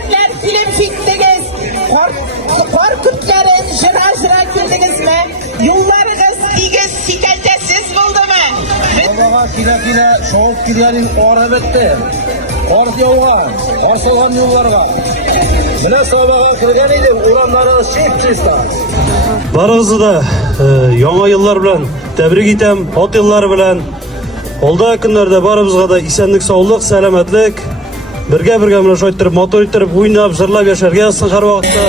Erkekler film fitdiniz. Korkutların şıra güldünüz mü? Yollarınız igiz sikeltesiz buldu mu? Babaga kila şoğup girgenin oğra bitti. Kort yolga, asılgan yollarga. Mine sabaga kirgen edim, uranları şip-çista. Barınızı da yanga yıllar bilen tebrik etem, hot yıllar bilen. Olda günlerde barımızga da isenlik, sağlık, selametlik. Birge mine şoyttirip, motor ettirip, oynap, zırlap yaşarga yazsın her vakıtta.